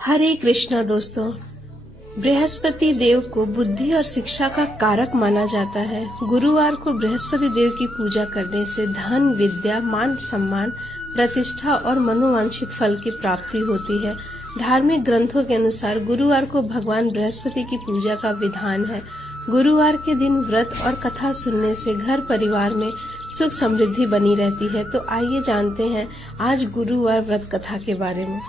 हरे कृष्णा दोस्तों। बृहस्पति देव को बुद्धि और शिक्षा का कारक माना जाता है। गुरुवार को बृहस्पति देव की पूजा करने से धन, विद्या, मान सम्मान, प्रतिष्ठा और मनोवांछित फल की प्राप्ति होती है। धार्मिक ग्रंथों के अनुसार गुरुवार को भगवान बृहस्पति की पूजा का विधान है। गुरुवार के दिन व्रत और कथा सुनने से घर परिवार में सुख समृद्धि बनी रहती है। तो आइए जानते हैं आज गुरुवार व्रत कथा के बारे में।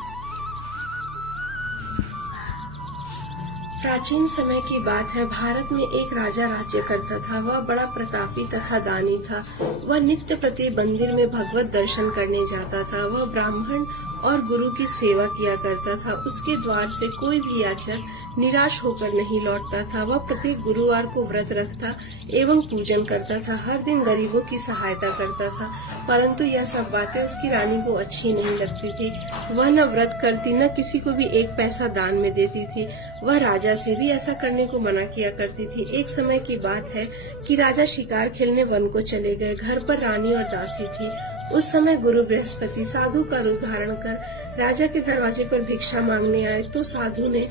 प्राचीन समय की बात है। भारत में एक राजा राज्य करता था। वह बड़ा प्रतापी तथा दानी था। वह नित्य प्रति मंदिर में भगवत दर्शन करने जाता था। वह ब्राह्मण और गुरु की सेवा किया करता था। उसके द्वार से कोई भी याचक निराश होकर नहीं लौटता था। वह प्रत्येक गुरुवार को व्रत रखता एवं पूजन करता था। हर दिन गरीबों की सहायता करता था। परंतु यह सब बातें उसकी रानी को अच्छी नहीं लगती थी। वह न व्रत करती, न किसी को भी एक पैसा दान में देती थी। वह राजा से भी ऐसा करने को मना किया करती थी। एक समय की बात है कि राजा शिकार खेलने वन को चले गए। घर पर रानी और दासी थी। उस समय गुरु बृहस्पति साधु का रूप धारण कर राजा के दरवाजे पर भिक्षा मांगने आए। तो साधु ने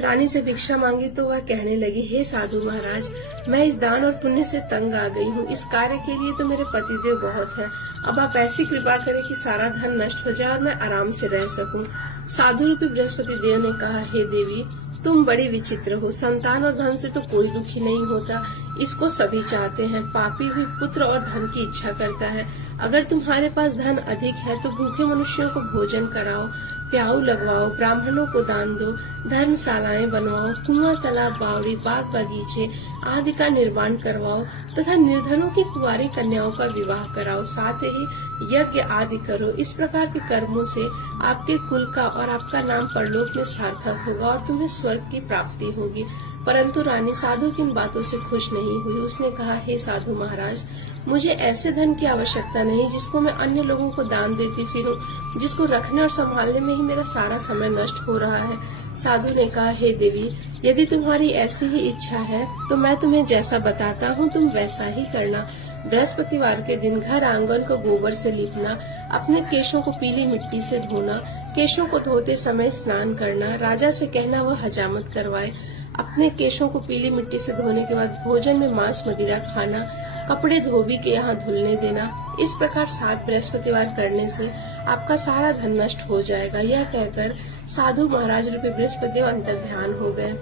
रानी से भिक्षा मांगी तो वह कहने लगी, हे साधु महाराज, मैं इस दान और पुण्य से तंग आ गई हूँ। इस कार्य के लिए तो मेरे पतिदेव बहुत हैं। अब आप ऐसी कृपा करें कि सारा धन नष्ट हो जाए और मैं आराम से रह सकूं। साधु रूपी बृहस्पति देव ने कहा, हे देवी, तुम बड़ी विचित्र हो। संतान और धन से तो कोई दुखी नहीं होता, इसको सभी चाहते हैं। पापी भी पुत्र और धन की इच्छा करता है। अगर तुम्हारे पास धन अधिक है तो भूखे मनुष्यों को भोजन कराओ, प्याऊ लगवाओ, ब्राह्मणों को दान दो, धर्मशालाएं बनवाओ, कुआं, तालाब, बावड़ी, बाग बगीचे आदि का निर्माण करवाओ तथा निर्धनों की कुंवारी कन्याओं का विवाह कराओ। साथ ही यज्ञ आदि करो। इस प्रकार के कर्मों से आपके कुल का और आपका नाम परलोक में सार्थक होगा और तुम्हें स्वर्ग की प्राप्ति होगी। परंतु रानी साधु की इन बातों से खुश नहीं हुई। उसने कहा, हे साधु महाराज, मुझे ऐसे धन की आवश्यकता नहीं जिसको मैं अन्य लोगों को दान देती फिरूं, जिसको रखने और संभालने में ही मेरा सारा समय नष्ट हो रहा है। साधु ने कहा, हे देवी, यदि तुम्हारी ऐसी ही इच्छा है तो मैं तुम्हें जैसा बताता हूँ तुम वैसा ही करना। बृहस्पतिवार के दिन घर आंगन को गोबर से लीपना, अपने केशों को पीली मिट्टी से धोना, केशों को धोते समय स्नान करना, राजा से कहना वह हजामत करवाए। अपने केशों को पीली मिट्टी से धोने के बाद भोजन में मांस मदिरा खाना, कपड़े धोबी के यहाँ धुलने देना। इस प्रकार 7 बृहस्पतिवार करने से आपका सारा धन नष्ट हो जाएगा। यह कहकर साधु महाराज रूपी बृहस्पति अंतर ध्यान हो गए।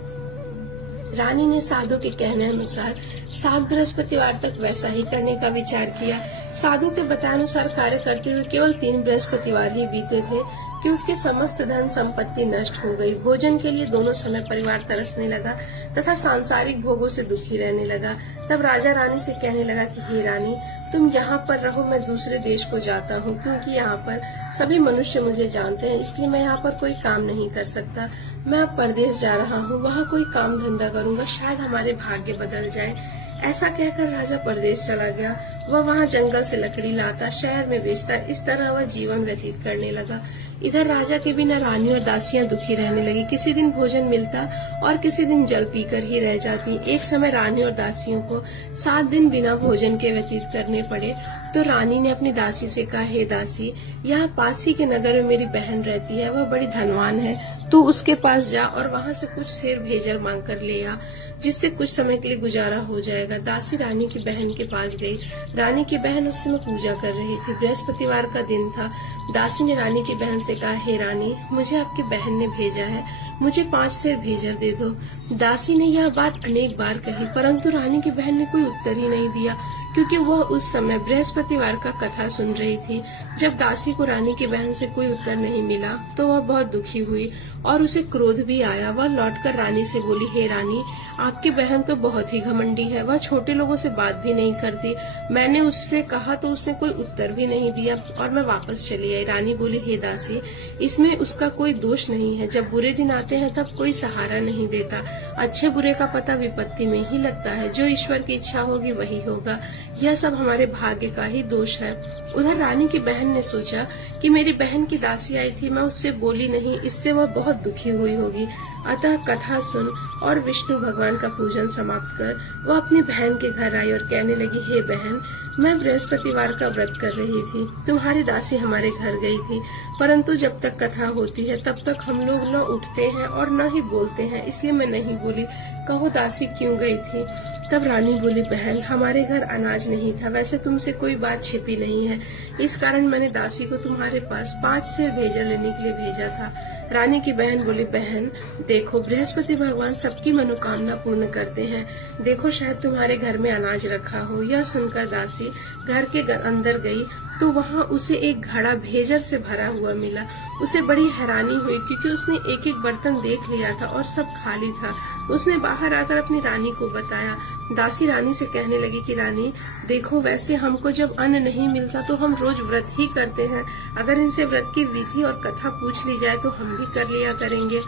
रानी ने साधु के कहने अनुसार 7 बृहस्पतिवार तक वैसा ही करने का विचार किया। साधु के बतानुसार कार्य करते हुए केवल 3 बृहस्पतिवार ही बीते थे कि उसकी समस्त धन संपत्ति नष्ट हो गई। भोजन के लिए दोनों समय परिवार तरसने लगा तथा सांसारिक भोगों से दुखी रहने लगा। तब राजा रानी से कहने लगा कि हे रानी, तुम यहाँ पर रहो, मैं दूसरे देश को जाता हूँ, क्योंकि यहाँ पर सभी मनुष्य मुझे जानते हैं, इसलिए मैं यहाँ पर कोई काम नहीं कर सकता। मैं अब परदेश जा रहा हूँ, वहाँ कोई काम धंधा करूँगा, शायद हमारे भाग्य बदल जाए। ऐसा कहकर राजा परदेश चला गया। वह वहाँ जंगल से लकड़ी लाता, शहर में बेचता। इस तरह वह जीवन व्यतीत करने लगा। इधर राजा के बिना रानी और दासियां दुखी रहने लगी। किसी दिन भोजन मिलता और किसी दिन जल पीकर ही रह जाती। एक समय रानी और दासियों को 7 दिन बिना भोजन के व्यतीत करने पड़े। तो रानी ने अपनी दासी से कहा, हे दासी, यहाँ पास ही के नगर में मेरी बहन रहती है, वह बड़ी धनवान है, तू उसके पास जा और वहाँ से कुछ सेर भेजर मांग कर ले आ, जिससे कुछ समय के लिए गुजारा हो जाएगा। दासी रानी की बहन के पास गई। रानी की बहन उस समय पूजा कर रही थी। बृहस्पतिवार का दिन था। दासी ने रानी की बहन से कहा, हे रानी, मुझे आपकी बहन ने भेजा है, मुझे 5 सेर भेजर दे दो। दासी ने यह बात अनेक बार कही, परंतु रानी की बहन ने कोई उत्तर ही नहीं दिया, क्योंकि वह उस समय बृहस्पतिवार का कथा सुन रही थी। जब दासी को रानी की बहन से कोई उत्तर नहीं मिला तो वह बहुत दुखी हुई और उसे क्रोध भी आया। वह लौटकर रानी से बोली, हे रानी, आपकी बहन तो बहुत ही घमंडी है, वह छोटे लोगों से बात भी नहीं करती। मैंने उससे कहा तो उसने कोई उत्तर भी नहीं दिया और मैं वापस चली आई। रानी बोली, हे दासी, इसमें उसका कोई दोष नहीं है। जब बुरे दिन आते हैं तब कोई सहारा नहीं देता। अच्छे बुरे का पता विपत्ति में ही लगता है। जो ईश्वर की इच्छा होगी वही होगा। यह सब हमारे भाग्य का ही दोष है। उधर रानी की बहन ने सोचा कि मेरी बहन की दासी आई थी, मैं उससे बोली नहीं, इससे वह बहुत दुखी हुई होगी। अतः कथा सुन और विष्णु भगवान का पूजन समाप्त कर वह अपनी बहन के घर आई और कहने लगी, हे बहन, मैं बृहस्पतिवार का व्रत कर रही थी, तुम्हारी दासी हमारे घर गई थी, परंतु जब तक कथा होती है तब तक हम लोग न उठते हैं और न ही बोलते हैं, इसलिए मैं नहीं बोली। कहो दासी क्यों गई थी? तब रानी बोली, बहन हमारे घर अनाज नहीं था, वैसे तुमसे कोई बात छिपी नहीं है, इस कारण मैंने दासी को तुम्हारे पास 5 सेर भेजा लेने के लिए भेजा था। रानी की बहन बोली, बहन देखो बृहस्पति भगवान सबकी मनोकामना पूर्ण करते हैं, देखो शायद तुम्हारे घर में अनाज रखा हो। यह सुनकर दासी घर के अंदर गई तो वहाँ उसे एक घड़ा भेजर से भरा हुआ मिला। उसे बड़ी हैरानी हुई क्योंकि उसने एक एक बर्तन देख लिया था और सब खाली था। उसने बाहर आकर अपनी रानी को बताया। दासी रानी से कहने लगी कि रानी देखो, वैसे हमको जब अन्न नहीं मिलता तो हम रोज व्रत ही करते हैं, अगर इनसे व्रत की विधि और कथा पूछ ली जाए तो हम भी कर लिया करेंगे।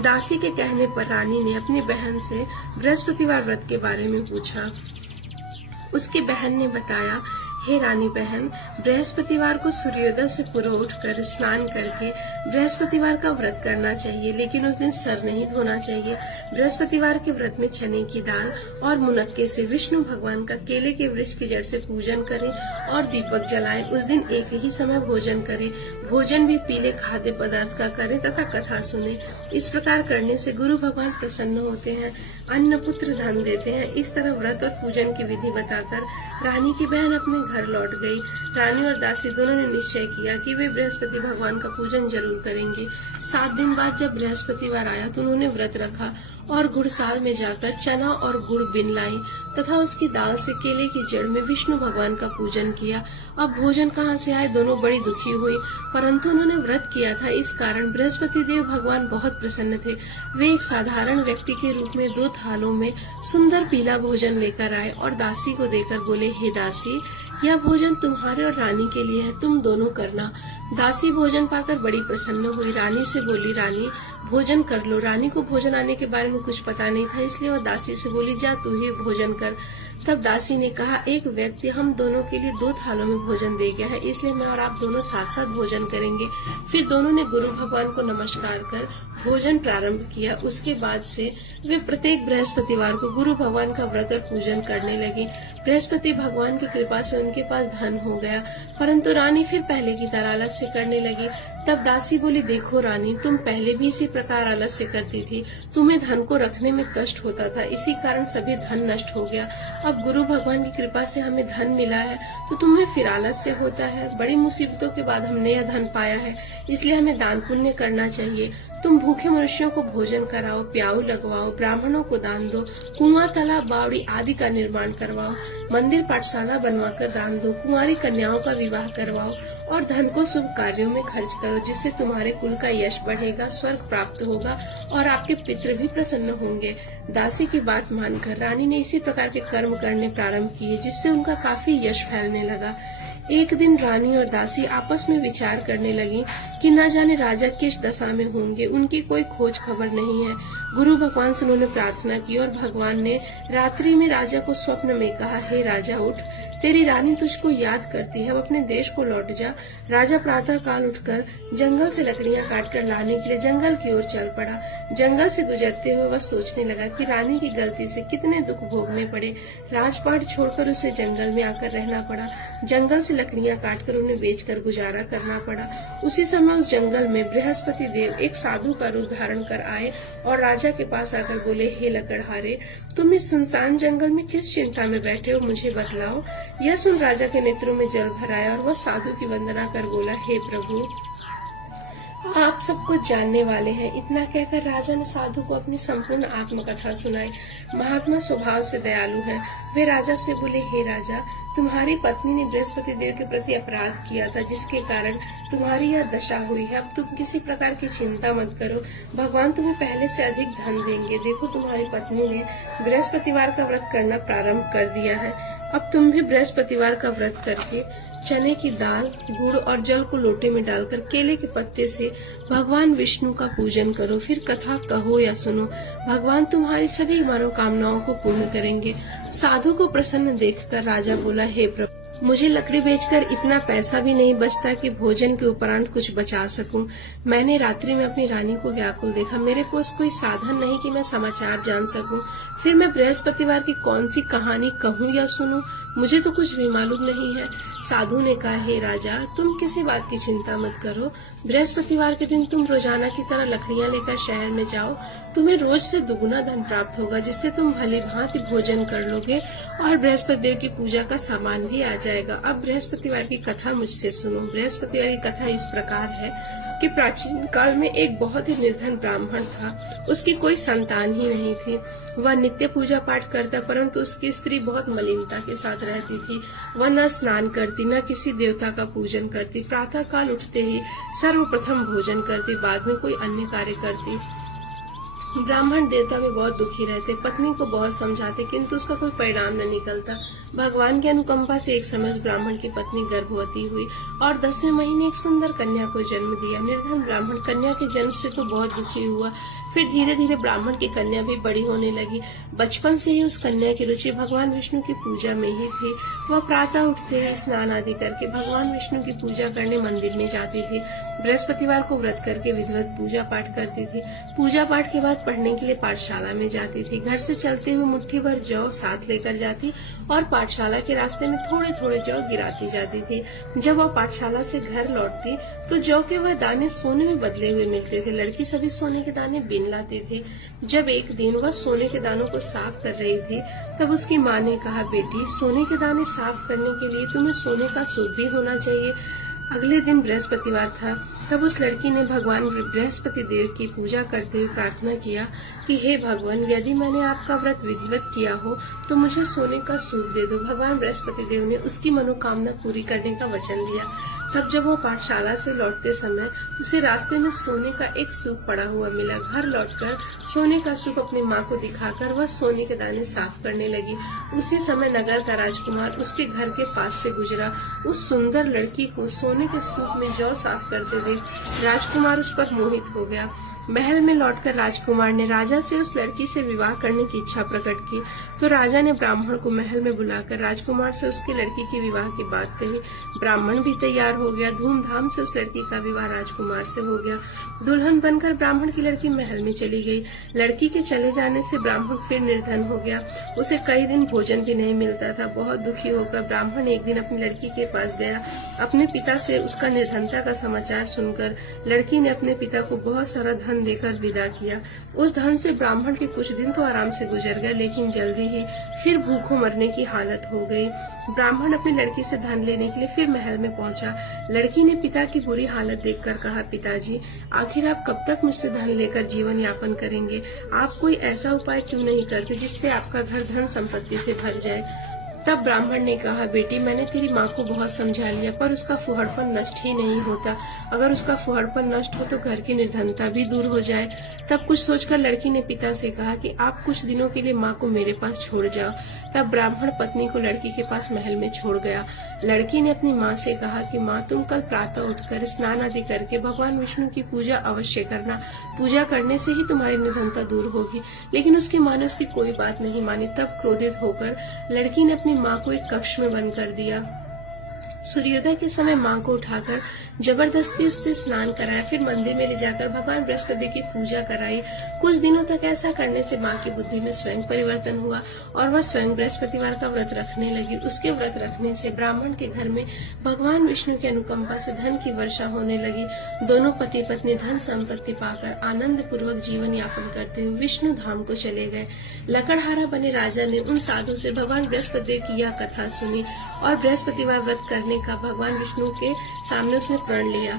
दासी के कहने पर रानी ने अपनी बहन से बृहस्पतिवार व्रत के बारे में पूछा। उसकी बहन ने बताया, हे रानी बहन, बृहस्पतिवार को सूर्योदय से पूर्व उठकर स्नान करके बृहस्पतिवार का व्रत करना चाहिए, लेकिन उस दिन सर नहीं धोना चाहिए। बृहस्पतिवार के व्रत में चने की दाल और मुनक्के से विष्णु भगवान का केले के वृक्ष की जड़ से पूजन करें और दीपक जलाएं। उस दिन एक ही समय भोजन करें, भोजन भी पीले खाद्य पदार्थ का करें तथा कथा सुने। इस प्रकार करने से गुरु भगवान प्रसन्न होते हैं, अन्न पुत्र धन देते हैं। इस तरह व्रत और पूजन की विधि बताकर रानी की बहन अपने घर लौट गई। रानी और दासी दोनों ने निश्चय किया कि वे बृहस्पति भगवान का पूजन जरूर करेंगे। 7 दिन बाद जब बृहस्पतिवार आया तो उन्होंने व्रत रखा और गुड़साल में जाकर चना और गुड़ बिन लाई तथा उसकी दाल से केले की जड़ में विष्णु भगवान का पूजन किया। अब भोजन कहाँ से आए, दोनों बड़ी दुखी हुई, परंतु उन्होंने व्रत किया था, इस कारण बृहस्पति देव भगवान बहुत प्रसन्न थे। वे एक साधारण व्यक्ति के रूप में 2 थालों में सुंदर पीला भोजन लेकर आए और दासी को देकर बोले, हे दासी, यह भोजन तुम्हारे और रानी के लिए है, तुम दोनों करना। दासी भोजन पाकर बड़ी प्रसन्न हुई, रानी से बोली, रानी भोजन कर लो। रानी को भोजन आने के बारे में कुछ पता नहीं था, इसलिए वह दासी से बोली, जा तू ही भोजन कर। तब दासी ने कहा, एक व्यक्ति हम दोनों के लिए 2 थालों में भोजन दे गया है, इसलिए मैं और आप दोनों साथ साथ भोजन करेंगे। फिर दोनों ने गुरु भगवान को नमस्कार कर भोजन प्रारंभ किया। उसके बाद से वे प्रत्येक बृहस्पतिवार को गुरु भगवान का व्रत और पूजन करने लगी। बृहस्पति भगवान की कृपा से उनके पास धन हो गया, परंतु रानी फिर पहले की तरह आलस्य करने लगी। तब दासी बोली, देखो रानी, तुम पहले भी इसी प्रकार आलस्य करती थी, तुम्हें धन को रखने में कष्ट होता था, इसी कारण सभी धन नष्ट हो गया। अब गुरु भगवान की कृपा से हमें धन मिला है तो तुम्हें फिर आलस्य होता है। बड़ी मुसीबतों के बाद हमने यह धन पाया है, इसलिए हमें दान पुण्य करना चाहिए। तुम भूखे मनुष्यों को भोजन कराओ, प्याऊ लगवाओ, ब्राह्मणों को दान दो, कुआं, तालाब, बावड़ी आदि का निर्माण करवाओ, मंदिर पाठशाला बनवाकर दान दो, कुंवारी कन्याओं का विवाह करवाओ और धन को शुभ कार्यों में खर्च करो, जिससे तुम्हारे कुल का यश बढ़ेगा, स्वर्ग प्राप्त होगा और आपके पितृ भी प्रसन्न होंगे। दासी की बात मानकर रानी ने इसी प्रकार के कर्म करने प्रारंभ किए, जिससे उनका काफी यश फैलने लगा। एक दिन रानी और दासी आपस में विचार करने लगी कि न जाने राजा किस दशा में होंगे, उनकी कोई खोज खबर नहीं है। गुरु भगवान से उन्होंने प्रार्थना की और भगवान ने रात्रि में राजा को स्वप्न में कहा, हे राजा उठ, तेरी रानी तुझको याद करती है, अब अपने देश को लौट जा। राजा प्रातः काल उठकर जंगल से लकड़ियां काटकर लाने के लिए जंगल की ओर चल पड़ा। जंगल से गुजरते हुए वह सोचने लगा कि रानी की गलती से कितने दुख भोगने पड़े। राजपाट छोड़कर उसे जंगल में आकर रहना पड़ा। जंगल से लकड़ियां काटकर उन्हें बेचकर गुजारा करना पड़ा। उसी समय उस जंगल में बृहस्पति देव एक साधु का रूप धारण कर आए और राजा के पास आकर बोले, हे लकड़हारे, तुम इस सुनसान जंगल में किस चिंता में बैठे हो, मुझे बतलाओ। यह सुन राजा के नेत्रों में जल भर आया और वह साधु की वंदना कर बोला, हे प्रभु, आप सब कुछ जानने वाले हैं। इतना कहकर राजा ने साधु को अपनी संपूर्ण आत्मकथा सुनाई। महात्मा स्वभाव से दयालु हैं। वे राजा से बोले, हे राजा, तुम्हारी पत्नी ने बृहस्पति देव के प्रति अपराध किया था, जिसके कारण तुम्हारी यह दशा हुई है। अब तुम किसी प्रकार की चिंता मत करो, भगवान तुम्हें पहले से अधिक धन देंगे। देखो, तुम्हारी पत्नी ने बृहस्पतिवार का व्रत करना प्रारंभ कर दिया है। अब तुम भी बृहस्पतिवार का व्रत करके चने की दाल, गुड़ और जल को लोटे में डालकर केले के पत्ते से भगवान विष्णु का पूजन करो। फिर कथा कहो या सुनो, भगवान तुम्हारी सभी मनोकामनाओं को पूर्ण करेंगे। साधु को प्रसन्न देखकर राजा बोला, हे प्रभु, मुझे लकड़ी बेचकर इतना पैसा भी नहीं बचता कि भोजन के उपरांत कुछ बचा सकूं। मैंने रात्रि में अपनी रानी को व्याकुल देखा। मेरे पास कोई साधन नहीं कि मैं समाचार जान सकूं। फिर मैं बृहस्पतिवार की कौन सी कहानी कहूं या सुनूं? मुझे तो कुछ भी मालूम नहीं है। साधु ने कहा, हे राजा, तुम किसी बात की चिंता मत करो। बृहस्पतिवार के दिन तुम रोजाना की तरह लकड़ियां लेकर शहर में जाओ। तुम्हें रोज से दुगुना धन प्राप्त होगा, जिससे तुम भली भांति भोजन कर लोगे और बृहस्पति देव की पूजा का सामान भी आ जाएगा। अब बृहस्पतिवार की कथा मुझसे सुनो। बृहस्पतिवार की कथा इस प्रकार है कि प्राचीन काल में एक बहुत ही निर्धन ब्राह्मण था। उसकी कोई संतान ही नहीं थी। वह नित्य पूजा पाठ करता, परंतु उसकी स्त्री बहुत मलिनता के साथ रहती थी। वह न स्नान करती, न किसी देवता का पूजन करती। प्रातः काल उठते ही सर्वप्रथम भोजन करती, बाद में कोई अन्य कार्य करती। ब्राह्मण देवता भी बहुत दुखी रहते, पत्नी को बहुत समझाते, किंतु उसका कोई परिणाम न निकलता। भगवान की अनुकंपा से एक समय ब्राह्मण की पत्नी गर्भवती हुई और 10वें महीने एक सुंदर कन्या को जन्म दिया। निर्धन ब्राह्मण कन्या के जन्म से तो बहुत दुखी हुआ। फिर धीरे धीरे ब्राह्मण की कन्या भी बड़ी होने लगी। बचपन से ही उस कन्या की रुचि भगवान विष्णु की पूजा में ही थी। वह प्रातः उठते ही स्नान आदि करके भगवान विष्णु की पूजा करने मंदिर में जाती थी। बृहस्पतिवार को व्रत करके विधिवत पूजा पाठ करती थी। पूजा पाठ के बाद पढ़ने के लिए पाठशाला में जाती थी। घर से चलते हुए मुट्ठी भर जौ साथ लेकर जाती और पाठशाला के रास्ते में थोड़े थोड़े जौ गिराती जाती थी। जब वह पाठशाला से घर लौटती तो जौ के वह दाने सोने में बदले हुए मिलते थे। लड़की सभी सोने के दाने बीन लाती थी। जब एक दिन वह सोने के दानों को साफ कर रही थी, तब उसकी माँ ने कहा, बेटी, सोने के दाने साफ करने के लिए तुम्हें सोने का सूप भी होना चाहिए। अगले दिन बृहस्पतिवार था। तब उस लड़की ने भगवान बृहस्पति देव की पूजा करते हुए प्रार्थना किया कि हे भगवान, यदि मैंने आपका व्रत विधिवत किया हो तो मुझे सोने का सूप दे दो। भगवान बृहस्पति देव ने उसकी मनोकामना पूरी करने का वचन दिया। तब जब वो पाठशाला से लौटते समय उसे रास्ते में सोने का एक सूप पड़ा हुआ मिला। घर लौटकर सोने का सूप अपनी माँ को दिखाकर वह सोने के दाने साफ करने लगी। उसी समय नगर का राजकुमार उसके घर के पास से गुजरा। उस सुंदर लड़की को सोने के सूप में जौ साफ करते देख राजकुमार उस पर मोहित हो गया। महल में लौटकर राजकुमार ने राजा से उस लड़की से विवाह करने की इच्छा प्रकट की। तो राजा ने ब्राह्मण को महल में बुलाकर राजकुमार से उसकी लड़की के विवाह की बात कही। ब्राह्मण भी तैयार हो गया। धूमधाम से उस लड़की का विवाह राजकुमार से हो गया। दुल्हन बनकर ब्राह्मण की लड़की महल में चली गई। लड़की के चले जाने से ब्राह्मण फिर निर्धन हो गया। उसे कई दिन भोजन भी नहीं मिलता था। बहुत दुखी होकर ब्राह्मण एक दिन अपनी लड़की के पास गया। अपने पिता से उसका निर्धनता का समाचार सुनकर लड़की ने अपने पिता को बहुत सारा धन देकर विदा किया। उस धन से ब्राह्मण के कुछ दिन तो आराम से गुजर गए, लेकिन जल्दी ही फिर भूखों मरने की हालत हो गई। ब्राह्मण अपनी लड़की से धन लेने के लिए फिर महल में पहुंचा। लड़की ने पिता की बुरी हालत देखकर कहा, पिताजी, आखिर आप कब तक मुझसे धन लेकर जीवन यापन करेंगे? आप कोई ऐसा उपाय क्यों नहीं करते जिससे आपका घर धन संपत्ति से भर जाए? तब ब्राह्मण ने कहा, बेटी, मैंने तेरी माँ को बहुत समझा लिया, पर उसका फुहड़पन नष्ट ही नहीं होता। अगर उसका फुहड़पन नष्ट हो तो घर की निर्धनता भी दूर हो जाए। तब कुछ सोचकर लड़की ने पिता से कहा कि आप कुछ दिनों के लिए माँ को मेरे पास छोड़ जाओ। तब ब्राह्मण पत्नी को लड़की के पास महल में छोड़ गया। लड़की ने अपनी माँ से कहा कि माँ, तुम कल प्रातः उठकर स्नान आदि करके भगवान विष्णु की पूजा अवश्य करना। पूजा करने से ही तुम्हारी निर्धनता दूर होगी। लेकिन उसकी माँ ने उसकी कोई बात नहीं मानी। तब क्रोधित होकर लड़की ने अपनी माँ को एक कक्ष में बंद कर दिया। सूर्योदय के समय माँ को उठाकर जबरदस्ती उससे स्नान कराया। फिर मंदिर में ले जाकर भगवान बृहस्पति की पूजा कराई। कुछ दिनों तक ऐसा करने से माँ की बुद्धि में स्वयं परिवर्तन हुआ और वह स्वयं बृहस्पतिवार का व्रत रखने लगी। उसके व्रत रखने से ब्राह्मण के घर में भगवान विष्णु की अनुकंपा से धन की वर्षा होने लगी। दोनों पति पत्नी धन संपत्ति पाकर आनंद पूर्वक जीवन यापन करते हुए विष्णु धाम को चले गए। लकड़हारा बने राजा ने उन साधु से भगवान बृहस्पति की यह कथा सुनी और बृहस्पतिवार व्रत करने का भगवान विष्णु के सामने उसने प्रण लिया।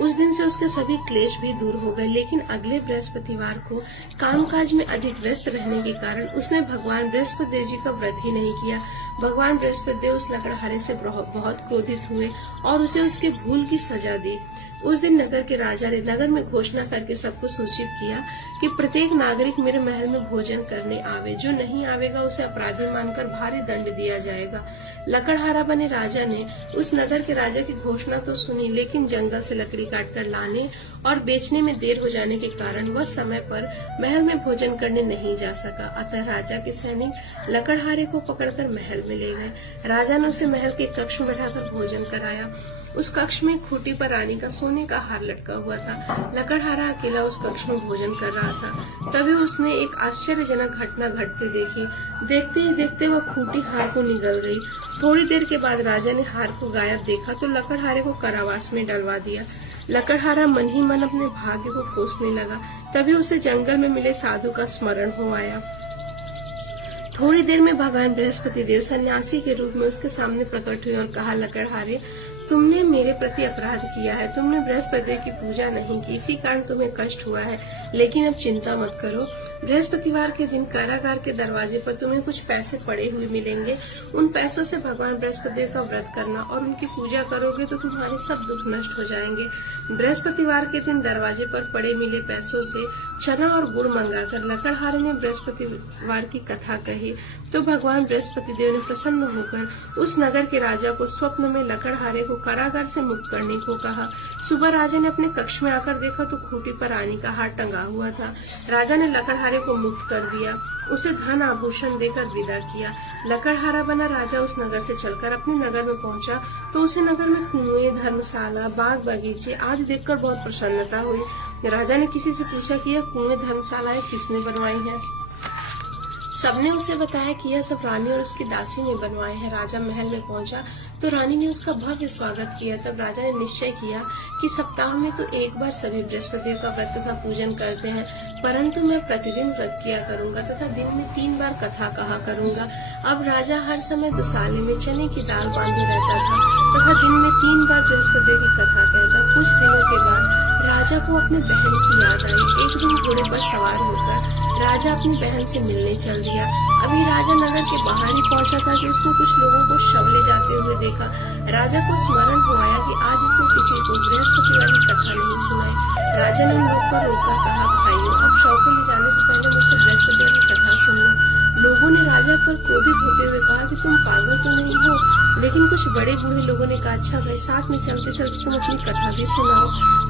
उस दिन से उसके सभी क्लेश भी दूर हो गए। लेकिन अगले बृहस्पतिवार को कामकाज में अधिक व्यस्त रहने के कारण उसने भगवान बृहस्पति देव जी का व्रत ही नहीं किया। भगवान बृहस्पति देव उस लकड़हारे से बहुत क्रोधित हुए और उसे उसके भूल की सजा दी। उस दिन नगर के राजा ने नगर में घोषणा करके सबको सूचित किया कि प्रत्येक नागरिक मेरे महल में भोजन करने आवे। जो नहीं आवेगा उसे अपराधी मानकर भारी दंड दिया जाएगा। लकड़हारा बने राजा ने उस नगर के राजा की घोषणा तो सुनी, लेकिन जंगल से लकड़ी काटकर लाने और बेचने में देर हो जाने के कारण वह समय पर महल में भोजन करने नहीं जा सका। अतः राजा के सैनिक लकड़हारे को पकड़कर महल में ले गए। राजा ने उसे महल के कक्ष में बैठाकर भोजन कराया। उस कक्ष में खूंटी पर रानी का सोने का हार लटका हुआ था। लकड़हारा अकेला उस कक्ष में भोजन कर रहा था। तभी उसने एक आश्चर्यजनक घटना घटते देखी। देखते ही देखते वह खूंटी हार को निगल गई। थोड़ी देर के बाद राजा ने हार को गायब देखा तो लकड़हारे को कारावास में डलवा दिया। लकड़हारा मन ही मन अपने भाग्य को कोसने लगा। तभी उसे जंगल में मिले साधु का स्मरण हो आया। थोड़ी देर में भगवान बृहस्पति देव सन्यासी के रूप में उसके सामने प्रकट हुए और कहा, लकड़हारे, तुमने मेरे प्रति अपराध किया है। तुमने बृहस्पति की पूजा नहीं की, इसी कारण तुम्हें कष्ट हुआ है। लेकिन अब चिंता मत करो। बृहस्पतिवार के दिन कारागार के दरवाजे पर तुम्हें कुछ पैसे पड़े हुए मिलेंगे। उन पैसों से भगवान बृहस्पति का व्रत करना और उनकी पूजा करोगे तो तुम्हारे सब दुख नष्ट हो जाएंगे। बृहस्पतिवार के दिन दरवाजे पर पड़े मिले पैसों से चना और गुड़ मंगाकर लकड़हारे ने बृहस्पतिवार की कथा कही तो भगवान बृहस्पति देव ने प्रसन्न होकर उस नगर के राजा को स्वप्न में लकड़हारे को कारागार से मुक्त करने को कहा। सुबह राजा ने अपने कक्ष में आकर देखा तो खूंटी पर रानी का हार टंगा हुआ था। राजा ने लकड़हारे को मुक्त कर दिया, उसे धन आभूषण देकर विदा किया। लकड़हारा बना राजा उस नगर से चलकर अपने नगर में पहुंचा तो उसे नगर में कुएं, धर्मशाला, बाग बगीचे आदि देखकर बहुत प्रसन्नता हुई। राजा ने किसी से पूछा कि यह कुएं, धर्मशालाएं किसने बनवाई हैं? सबने उसे बताया कि यह सब रानी और उसकी दासी ने बनवाए हैं। राजा महल में पहुंचा तो रानी ने उसका भव्य स्वागत किया। तब राजा ने निश्चय किया कि सप्ताह में तो एक बार सभी बृहस्पति का व्रत तथा पूजन करते हैं, परंतु मैं प्रतिदिन व्रत किया करूंगा तथा दिन में 3 बार कथा कहा करूंगा। अब राजा हर समय दुसाले में चने की दाल बांधे रहता था तथा दिन में 3 बार बृहस्पति की कथा कहता। कुछ दिनों के बाद राजा को अपनी बहन की याद आई। एक दिन घोड़े पर सवार होकर राजा अपनी बहन से मिलने चल दिया। अभी राजा नगर के बाहर ही पहुंचा था कि उसने कुछ लोगों को शव ले जाते हुए देखा। राजा को स्मरण हो आया कि आज उसने किसी को बृहस्पतिवार की कथा नहीं सुनाई। राजा ने उन लोग को रोककर कहा, भाइयों, अब शव को ले जाने से पहले मुझसे बृहस्पतिवार की कथा सुन लो। लोगों ने राजा पर क्रोधित होते हुए कहा कि तुम पागल तो नहीं हो? लेकिन कुछ बड़े बूढ़े लोगों ने कहा, अच्छा भाई, साथ में चलते चलते तुम अपनी कथा भी सुनाओ।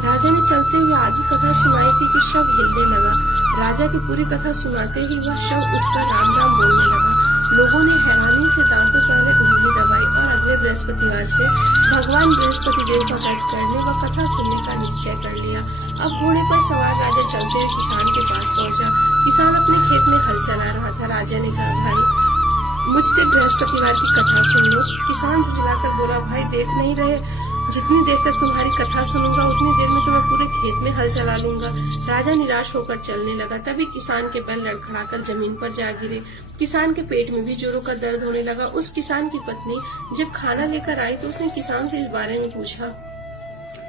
राजा ने चलते हुए आधी कथा सुनाई थी कि शव हिलने लगा। राजा की पूरी कथा सुनाते ही वह शव उठकर राम राम बोलने लगा। लोगों ने हैरानी से दांतों तले उंगली दबाई और अगले बृहस्पतिवार से भगवान बृहस्पति देव का व्रत करने व कथा सुनने का निश्चय कर लिया। अब घोड़े पर सवार राजा चलते हुए किसान के पास पहुंचा। किसान अपने खेत में हल चला रहा था। राजा ने कहा, भाई, मुझसे बृहस्पतिवार की कथा सुन लो। किसान झुझलाकर बोला, भाई, देख नहीं रहे, जितनी देर तक तुम्हारी कथा सुनूंगा उतनी देर में तुम्हें पूरे खेत में हल चला लूंगा। राजा निराश होकर चलने लगा। तभी किसान के पैर लड़खड़ाकर जमीन पर जा गिरे। किसान के पेट में भी जोरों का दर्द होने लगा। उस किसान की पत्नी जब खाना लेकर आई तो उसने किसान से इस बारे में पूछा।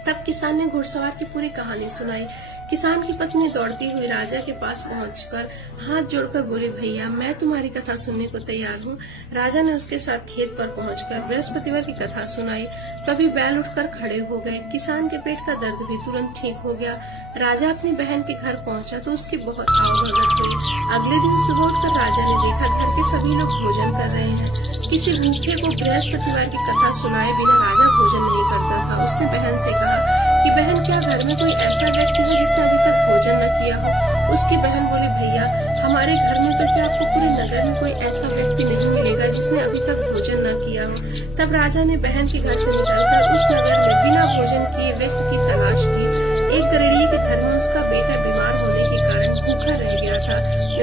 तब किसान ने घुड़सवार की पूरी कहानी सुनाई। किसान की पत्नी दौड़ती हुई राजा के पास पहुंचकर हाथ जोड़कर बोली, भैया, मैं तुम्हारी कथा सुनने को तैयार हूँ। राजा ने उसके साथ खेत पर पहुंचकर बृहस्पतिवार की कथा सुनाई। तभी बैल उठकर खड़े हो गए। किसान के पेट का दर्द भी तुरंत ठीक हो गया। राजा अपनी बहन के घर पहुंचा तो उसकी बहुत आवभगत हुई। अगले दिन सुबह उठकर राजा ने देखा घर के सभी लोग भोजन कर रहे हैं। किसी भूखे को बृहस्पतिवार की कथा सुनाए बिना राजा भोजन नहीं करता था। उसने बहन से कहा कि बहन, क्या घर में कोई ऐसा व्यक्ति है जिसने अभी तक भोजन न किया हो? उसकी बहन बोली, भैया, हमारे घर में तो क्या आपको पूरे नगर में कोई ऐसा व्यक्ति नहीं मिलेगा जिसने अभी तक भोजन न किया हो। तब राजा ने बहन के घर से निकलकर उस नगर में बिना भोजन किए व्यक्ति की तलाश की। एक गृहिणी के घर में उसका बेटा बीमार होने के कारण भूखा रह गया था।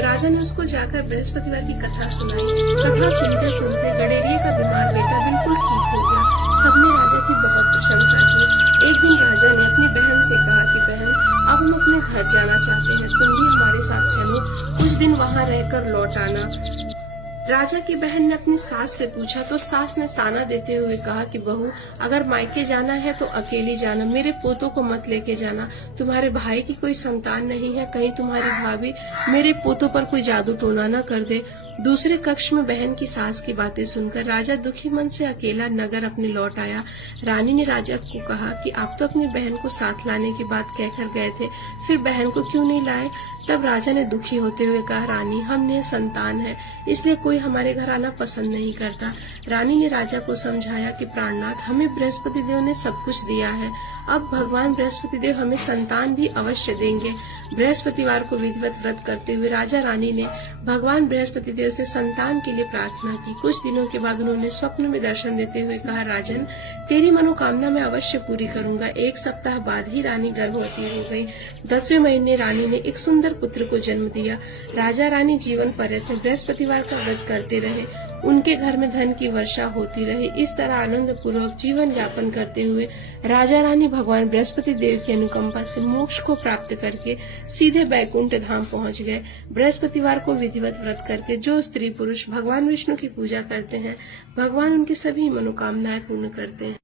राजा ने उसको जाकर बृहस्पतिवार की कथा सुनाई। कथा सुनते सुनते गडेरिया का बीमार बेटा बिल्कुल ठीक हो गया। सबने राजा की बहुत प्रशंसा की। एक दिन राजा ने अपनी बहन से कहा कि बहन, अब हम अपने घर जाना चाहते हैं, तुम भी हमारे साथ चलो, कुछ दिन वहाँ रहकर लौट आना। राजा की बहन ने अपनी सास से पूछा तो सास ने ताना देते हुए कहा कि बहू, अगर मायके जाना है तो अकेली जाना, मेरे पोतों को मत लेके जाना। तुम्हारे भाई की कोई संतान नहीं है, कहीं तुम्हारी भाभी मेरे पोतों पर कोई जादू टोना न कर दे। दूसरे कक्ष में बहन की सास की बातें सुनकर राजा दुखी मन से अकेला नगर अपने लौट आया। रानी ने राजा को कहा कि आप तो अपनी बहन को साथ लाने की बात कहकर गए थे, फिर बहन को क्यों नहीं लाए? तब राजा ने दुखी होते हुए कहा, रानी, हम ने संतान है, इसलिए कोई कोई हमारे घर आना पसंद नहीं करता। रानी ने राजा को समझाया कि प्राणनाथ, हमें बृहस्पति देव ने सब कुछ दिया है, अब भगवान बृहस्पति देव हमें संतान भी अवश्य देंगे। बृहस्पतिवार को विधिवत व्रत करते हुए राजा रानी ने भगवान बृहस्पति देव से संतान के लिए प्रार्थना की। कुछ दिनों के बाद उन्होंने स्वप्न में दर्शन देते हुए कहा, राजन, तेरी मनोकामना मैं अवश्य पूरी करूंगा। 1 सप्ताह बाद ही रानी गर्भवती हो गई। 10वें महीने रानी ने एक सुंदर पुत्र को जन्म दिया। राजा रानी जीवन पर्यंत बृहस्पतिवार का व्रत करते रहे। उनके घर में धन की वर्षा होती रही। इस तरह आनंद पूर्वक जीवन यापन करते हुए राजा रानी भगवान बृहस्पति देव की अनुकंपा से मोक्ष को प्राप्त करके सीधे बैकुंठ धाम पहुंच गए। बृहस्पतिवार को विधिवत व्रत करके जो स्त्री पुरुष भगवान विष्णु की पूजा करते हैं, भगवान उनकी सभी मनोकामनाएं पूर्ण करते हैं।